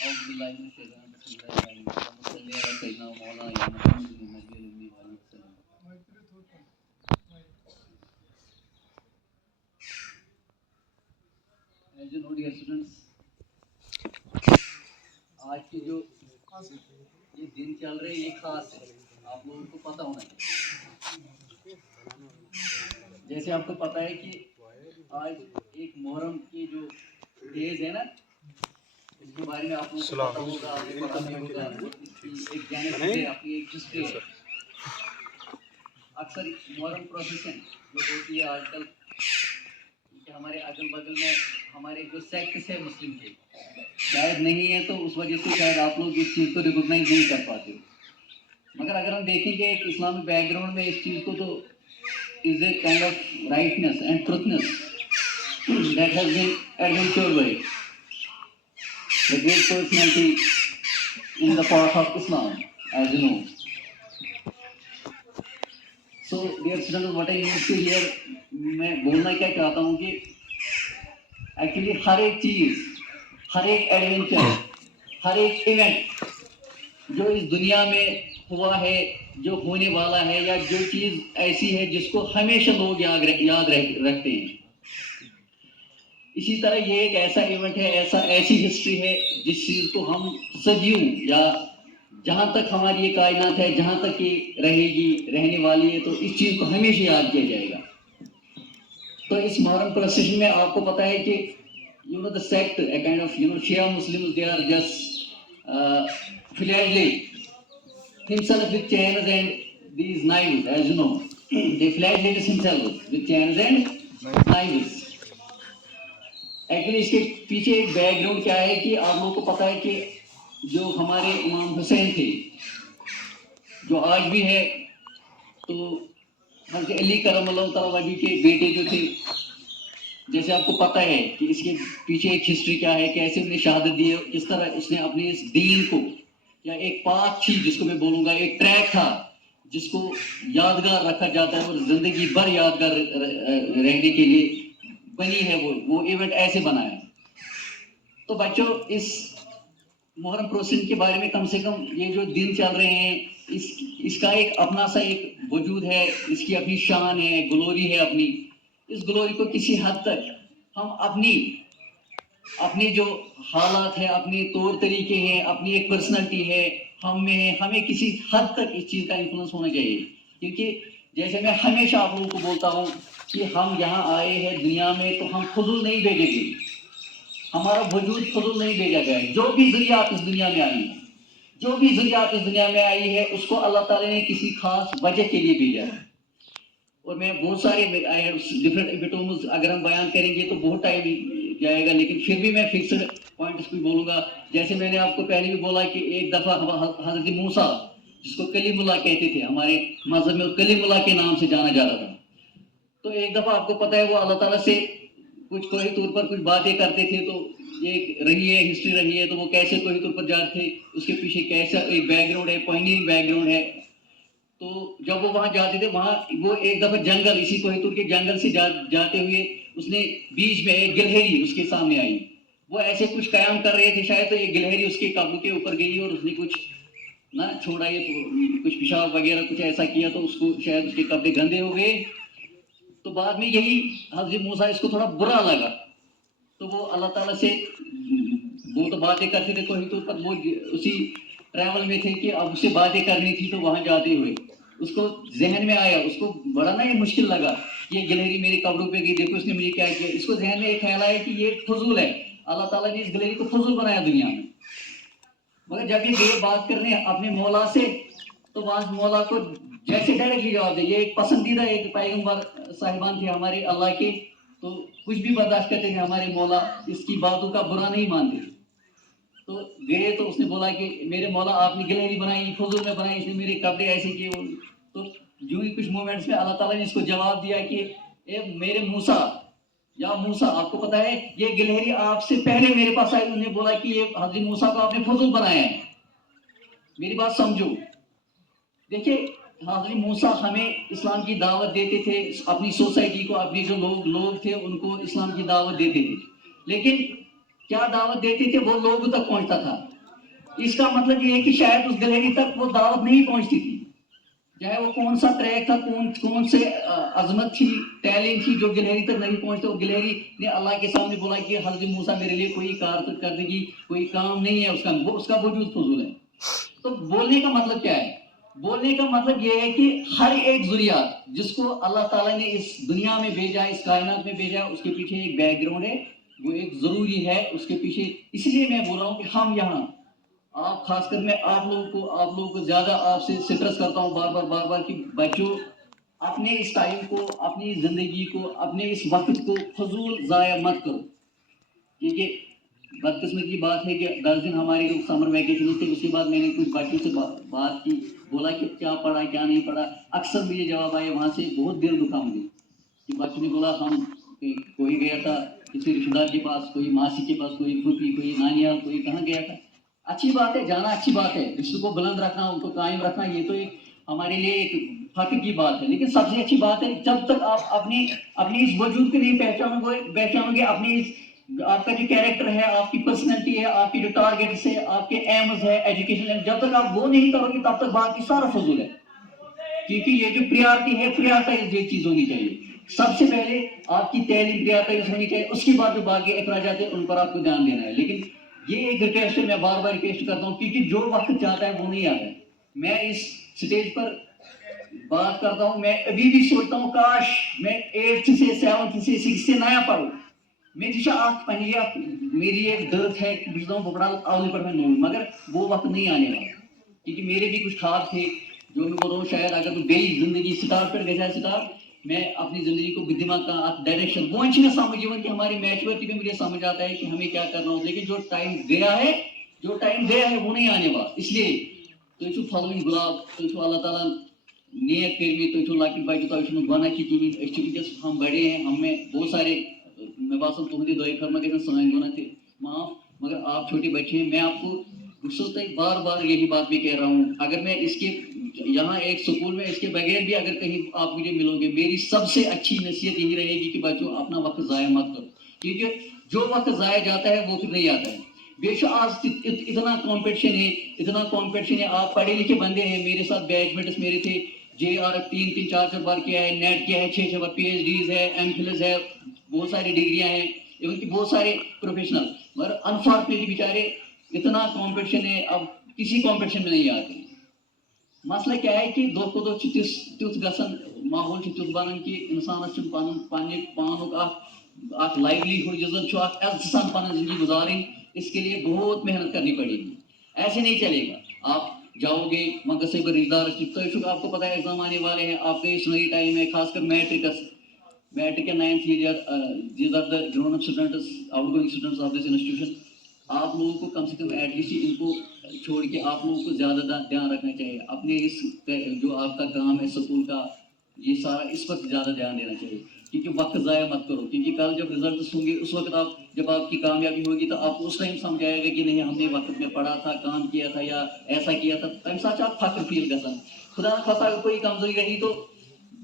أعوذ بالله من الشيطان الرجيم. بسم الله الرحمن الرحيم. اللهم صل على سيدنا ومولانا محمد النبي الأمي وعلى آله وسلم. As you know, dear students, आज की जो ये दिन चल रहे हैं ये खास है, आप लोगों को पता होना चाहिए। जैसे आपको पता है कि आज एक मुहर्रम की जो डेज है ना, इसके बारे में आप लोगों को पता होगा, आपको पता नहीं होगा, इसकी एक जेनेसिस है, अपनी एक हिस्ट्री है। अक्सर मुहर्रम प्रोसेशन जो होती है आजकल कि हमारे अगल बगल में हमारे जो सेक्ट्स है मुस्लिम के शायद नहीं है, तो उस वजह से शायद आप लोग इस चीज़ को रिकॉग्नाइज नहीं कर पाते हो। मगर अगर हम देखेंगे एक इस्लामिक बैकग्राउंड में इस चीज़ को, तो is a kind of rightness and truthness that has been adventured by the great personality in the path of Islam, as you know. So, dear students, what I need to hear, मैं बोलना क्या चाहता हूँ कि actually हर एक चीज़, हर एक adventure, हर एक event जो इस दुनिया में हुआ है, जो होने वाला है, या जो चीज़ ऐसी है जिसको हमेशा लोग याद रखते हैं, इसी तरह ये एक ऐसा इवेंट है, ऐसी हिस्ट्री है जिस चीज़ को हम सदियों या जहाँ तक हमारी ये कायनात है, जहाँ तक ये रहेगी, रहने वाली है, तो इस चीज़ को हमेशा याद किया जाएगा। तो इस मुहर्रम प्रोसेशन में आपको पता है कि the sect, a kind of Shia Muslims, they are just flagellate himself with chains and these knives, as you know. They flagellate himself with chains and knives. Actually इसके पीछे एक बैकग्राउंड क्या है कि आप लोगों को पता है कि जो हमारे इमाम हुसैन थे, जो आज भी है, तो हज़रत अली करमल्लाहु तआला वजह के बेटे जो थे, जैसे आपको पता है कि इसके पीछे एक हिस्ट्री क्या है, कैसे उन्हें शहादत दी, किस तरह उसने अपने इस दीन को, या एक पाथ थी जिसको मैं बोलूँगा, एक ट्रैक था जिसको यादगार रखा जाता है और ज़िंदगी भर यादगार रहने के लिए बनी है, वो इवेंट ऐसे बना है। तो बच्चों, इस मुहर्रम प्रोसेस के बारे में कम से कम ये जो दिन चल रहे हैं, इसका एक अपना सा एक वजूद है, इसकी अपनी शान है, ग्लोरी है अपनी। इस ग्लोरी को किसी हद तक हम अपनी जो हालात है, अपने तौर तरीके हैं, अपनी एक पर्सनैलिटी है, हमें किसी हद तक इस चीज़ का इन्फ्लुएंस होना चाहिए। क्योंकि जैसे मैं हमेशा आप लोगों को बोलता हूँ कि हम यहाँ आए हैं दुनिया में, तो हम फजूल नहीं भेजे गए, हमारा वजूद फजूल नहीं भेजा गया है। जो भी ज़ुर्रियात इस दुनिया में आई है, जो भी ज़ुर्रियात इस दुनिया में आई है, उसको अल्लाह ताला ने किसी खास वजह के लिए भेजा है। और मैं बहुत सारे डिफरेंट एपिटोम्स अगर हम बयान करेंगे तो बहुत टाइम जाएगा, लेकिन फिर भी मैं फिक्स्ड पॉइंट्स भी बोलूँगा। जैसे मैंने आपको पहले भी बोला कि एक दफ़ा हज़रत मूसा, जिसको कलीमुल्लाह कहते थे, हमारे मज़हब में कलीमुल्लाह के नाम से जाना जाता था, तो एक दफ़ा आपको पता है वो अल्लाह ताला से कुछ कोई तौर पर कुछ बातें करते थे। तो ये रही है, हिस्ट्री रही है, तो वो कैसे कोई तौर पर जाते थे, उसके पीछे कैसा एक बैकग्राउंड है, पॉइनिंग बैकग्राउंड है। तो जब वो वहाँ जाते थे, वहाँ वो एक दफ़ा जंगल, इसी कोहितूर के जंगल से जाते हुए उसने बीच में एक गिलहरी उसके सामने आई। वो ऐसे कुछ कयाम कर रहे थे शायद, तो एक गिलहरी उसके काबू के ऊपर गई और उसने कुछ ना छोड़ा, ये कुछ पेशाब वगैरह कुछ ऐसा किया, तो उसको शायद उसके कपड़े गंदे हो गए। तो बाद में यही हज़रत मूसा इसको थोड़ा बुरा लगा, तो वो अल्लाह ताला से वो तो बातें करते थे कोहितूर पर, वो उसी ट्रैवल में थे कि अब उससे बातें करनी थी। तो वहाँ जाते हुए उसको जहन में आया, उसको बड़ा ना ये मुश्किल लगा, ये गिलहरी मेरे कपड़ों पे गई, देखो इसने मुझे क्या किया। इसको जहन में एक ख्याल आया कि ये फजूल है, अल्लाह ताला ने इस गिलहरी को फजूल बनाया दुनिया में। मगर जब ये गए बात करने अपने मौला से, तो वहाँ मौला को जैसे डायरेक्टली जवाब दे, ये एक पसंदीदा एक पैगम्बर साहिबान थे हमारे अल्लाह के, तो कुछ भी बर्दाश्त करते थे हमारे मौला, इसकी बातों का बुरा नहीं मानते। तो गए तो उसने बोला कि मेरे मौला, आपने गिलहरी बनाई, फजूल में बनाई, इसने मेरे कपड़े ऐसे किए। तो जो ही कुछ मोमेंट्स में अल्लाह ताला ने इसको जवाब दिया कि ए मेरे मूसा, या मूसा, आपको पता है ये गिलहरी आपसे पहले मेरे पास आई, उन्होंने बोला कि ये हज़रत मूसा को आपने फजूल बनाया है, मेरी बात समझो। देखिए, हज़रत मूसा हमें इस्लाम की दावत देते थे, अपनी सोसाइटी को, अपने जो लोग थे उनको इस्लाम की दावत देते थे, लेकिन क्या दावत देते थे वो लोगों तक पहुंचता था। इसका मतलब ये है कि शायद उस गिलहरी तक वो दावत नहीं पहुंचती थी, चाहे वो कौन सा ट्रैक था, कौन से अजमत थी, टैलेंट थी, जो गिलहरी तक नहीं पहुंचते। वो गिलहरी ने अल्लाह के सामने बोला कि हज़रत मूसा मेरे लिए कोई कार करने की कोई काम नहीं है, उसका वजूद फजूल है। तो बोलने का मतलब क्या है? बोलने का मतलब यह है कि हर एक ज़ुरियात जिसको अल्लाह ताला ने इस दुनिया में भेजा, इस कायनात में भेजा, उसके पीछे एक बैकग्राउंड है, वो एक ज़रूरी है उसके पीछे। इसलिए मैं बोल रहा हूँ कि हम यहाँ, आप खासकर मैं आप लोगों को ज्यादा आपसे स्ट्रेस करता हूँ बार बार कि बच्चों, अपने इस टाइम को, अपनी जिंदगी को, अपने इस वक्त को फजूल जाया मत करो। क्योंकि बदकिस्मती की बात है कि 10 दिन हमारे लोग समर वैकेशन थे, उसके बाद मैंने कुछ बच्चों से बात की, बोला कि क्या पढ़ा क्या नहीं पढ़ा। अक्सर मुझे जवाब आए वहाँ से, बहुत दिल दुखा मुझे कि बच्चों ने बोला हम कोई गया था किसी रिश्तेदार के पास, कोई मासी के पास, कोई फूफी, कोई नानियाल, कोई कहाँ गया था। अच्छी बात है, जाना अच्छी बात है, रिश्ते को बुलंद रखना, उनको कायम रखना, ये तो एक हमारे लिए एक फख्र की बात है। लेकिन सबसे अच्छी बात है जब तक आप अपनी अपनी इस वजूद को नहीं पहचानोगे, अपनी इस आपका जो कैरेक्टर है, आपकी पर्सनैलिटी है, आपकी जो टारगेट्स है, आपके एम्स है, एजुकेशन है, जब तक आप वो नहीं करोगे तब तक बाकी सारा फजूल है। क्योंकि ये जो प्रियॉरिटी है, प्रियॉरिटाइज ये चीज होनी चाहिए। सबसे पहले आपकी तैलीम प्रियॉरिटाइज होनी चाहिए, उसके बाद जो बाकी अखराजात है उन पर आपको ध्यान देना है। लेकिन ये एक रिक्वेस्ट है, मैं बार बार रिक्वेस्ट करता हूँ, क्योंकि जो वक्त चाहता है वो नहीं आता है। मैं इस स्टेज पर बात करता हूँ, मैं अभी भी सोचता हूँ काश मैं 8th से 7th से 6th से नया पढ़ूं। मैं जिस मेरी एक दर्द है कि बुझता हूँ बड़ा आने पर मैं नूर, मगर वो वक्त नहीं आने वाला। क्योंकि मेरे भी कुछ ख्वाब थे, जो मैं बोल रहा हूँ शायद अगर तो गई जिंदगी स्टार्ट पर गया स्टार्ट, मैं अपनी जिंदगी को दिमाग का डायरेक्शन वो में समझ कि हमारी मैच्योरिटी पे मुझे समझ आता है कि हमें क्या करना हो। लेकिन जो टाइम गया है, वो नहीं आने वाला। इसलिए तो फलवन गुलाब, तो अल्लाह ताला नेक कर तो लाकि बच्चे तो गुना कि हम बड़े हैं, हमें बहुत सारे मैं बात तुहदे दो फरमा गए सान गुना थे माफ, मगर आप छोटे बच्चे हैं। मैं आपको बार बार यही बात भी कह रहा हूँ, अगर मैं इसके यहाँ एक स्कूल में इसके बगैर भी अगर कहीं आप मुझे मिलोगे, मेरी सबसे अच्छी नसीहत यही रहेगी कि बच्चों अपना वक्त ज़ाया मत करो, क्योंकि जो वक्त ज़ाया जाता है वो फिर नहीं आता है। बेशक आज इतना कंपटीशन है, आप पढ़े लिखे बंदे हैं, मेरे साथ बैचमेट्स मेरे थे, JRF 3-3 4 बार किया है, नेट किया है 6 बार, PhDs है, MPhils है, बहुत सारी डिग्रियां हैं, एवं कि बहुत सारे प्रोफेशनल, मगर अनफॉर्चुनेटली बेचारे इतना कंपटीशन है, अब किसी कंपटीशन में नहीं आते। मसला क्या है कि दो को दो तुथ गसन माहौल तुथ बन कि इंसान पान लाइवलीहुड जिंदगी गुजारें, इसके लिए बहुत मेहनत करनी पड़ेगी। ऐसे नहीं चलेगा। आप जाओगे मगर से रिश्तेदार, तो आपको पता है एग्जाम आने वाले हैं, आपके इस नई टाइम है, खासकर मैट्रिक के 9th year, these are the grown up students, outgoing students of this institution। आप लोगों को कम से कम एटलीस्ट इनको छोड़ के आप लोगों को ज़्यादा ध्यान रखना चाहिए अपने इस जो आपका काम है स्कूल का, ये सारा इस पर ज़्यादा ध्यान देना चाहिए। क्योंकि वक्त ज़ाया मत करो, क्योंकि कल जब रिजल्ट होंगे उस वक्त आप जब आपकी कामयाबी होगी तो आपको उस टाइम समझ आएगा कि नहीं हमने वक्त में पढ़ा था, काम किया था या ऐसा किया था। तम साथ आप फख्र फील कर खुदा न खासा अगर कोई कमजोरी रही तो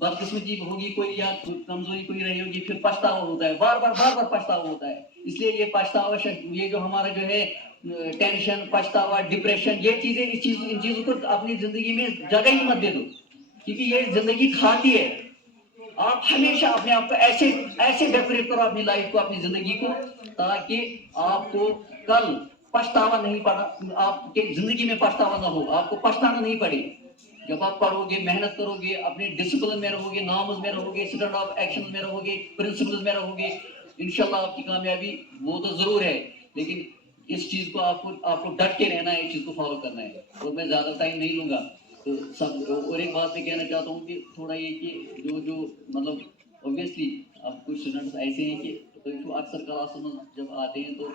बदकिस्मती होगी कोई या कमजोरी कोई रही होगी, फिर पछतावा होता है, बार बार पछतावा होता है। इसलिए ये पछतावा, ये जो हमारा जो है टेंशन, पछतावा, डिप्रेशन, ये चीजें इन चीजों को अपनी जिंदगी में जगह ही मत दे दो, क्योंकि ये जिंदगी खाती है। आप हमेशा अपने आप को ऐसे ऐसे डेकोरेट करो अपनी लाइफ को, अपनी जिंदगी को, ताकि आपको कल पछतावा नहीं पड़ा, आपके जिंदगी में पछतावा ना हो, आपको पछताना नहीं पड़े। जब आप पढ़ोगे, मेहनत करोगे, अपने डिसिप्लिन में रहोगे, नॉर्म्स में रहोगे, स्टैंडर्ड ऑफ एक्शन में रहोगे, प्रिंसिपल्स में रहोगे, इंशाल्लाह आपकी कामयाबी वो तो जरूर है। लेकिन इस चीज को आपको डट के रहना है, इस चीज को फॉलो करना है। और मैं ज्यादा टाइम नहीं लूंगा तो सब, और एक बात मैं कहना चाहता हूँ कि थोड़ा ये कि जो मतलब ऑब्वियसली अब कुछ स्टूडेंट्स ऐसे हैं कि तो अक्सर क्लास में जब आते हैं तो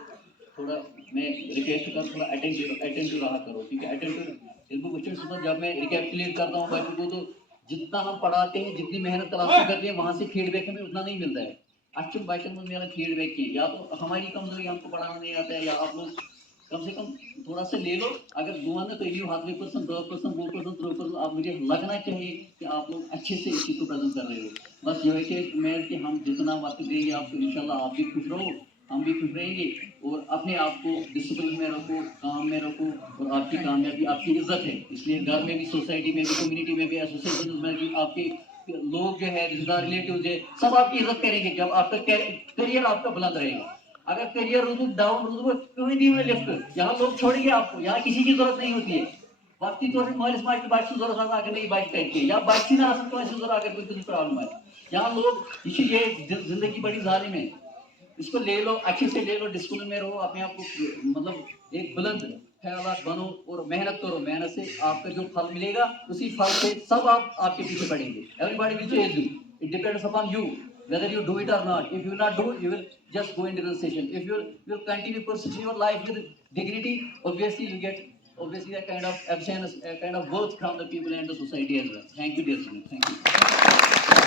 थोड़ा मैं रिक्वेस्ट कर थोड़ा अटेंटिव रहा करो, क्योंकि अटेंटिव जब मैं रिकैप्चुलेट करता हूँ बच्चों को, तो जितना हम पढ़ाते हैं, जितनी मेहनत क्लास में करते हैं, वहाँ से फीडबैक हमें उतना नहीं मिलता है। अच्छे बच्चों में मेरा फीडबैक की या तो हमारी कमजोरी, हमको पढ़ाना नहीं आता है, या आप लोग कम से कम थोड़ा सा ले लो। अगर दुआ में तो ये हाथ में % 2% 2% आप मुझे लगना चाहिए कि आप लोग अच्छे से इस चीज़ को प्रेजेंट कर रहे हो। बस ये है कि मैं कि हम जितना वक्त देंगे आपको, इंशाल्लाह आप भी खुश रहो, ہم بھی خوش رہیں گے اور اپنے آپ کو ڈسپلن میں رکھو, کام میں رکھو, اور آپ کی کامیابی آپ کی عزت ہے. اس لیے گھر میں بھی, سوسائٹی میں بھی, کمیونٹی میں بھی, ایسوسیشن میں بھی آپ کے لوگ جو ہے, رشتہ دار, ریلیٹیوز ہے, سب آپ کی عزت کریں گے جب آپ کا کیریئر آپ کا بلند رہے گا. اگر کیریئر ڈاؤن کوئی نہیں ہوئے لفٹ, یہاں لوگ چھوڑیں گے آپ کو, یہاں کسی کی ضرورت نہیں ہوتی ہے. وقتی طور پہ مالس ماجہِ بچہ ضرورت آسان اگر نہیں بچہ کر کے, یا بچہ نہ آسان کٲنٛسہِ ضرورت اگر کوئی پرابلم آئے. یہاں لوگ یہ زندگی بڑی ظالم ہے, اس کو لے لو, اچھے سے لے لو, ڈسپلن میں رہو, اپنے آپ کو مطلب ایک بلند خیالات بنو اور محنت کرو. محنت سے آپ کا جو پھل ملے گا, اسی پھل سے سب آپ کے پیچھے پڑیں گے. Everybody will chase you. It depends upon you whether you do it or not. If you will not do it, you will just go into the station. If you will continue pursuing your life with dignity, obviously you get a kind of absence, a kind of worth from the people and the society as well. Thank you, dear students. Thank you.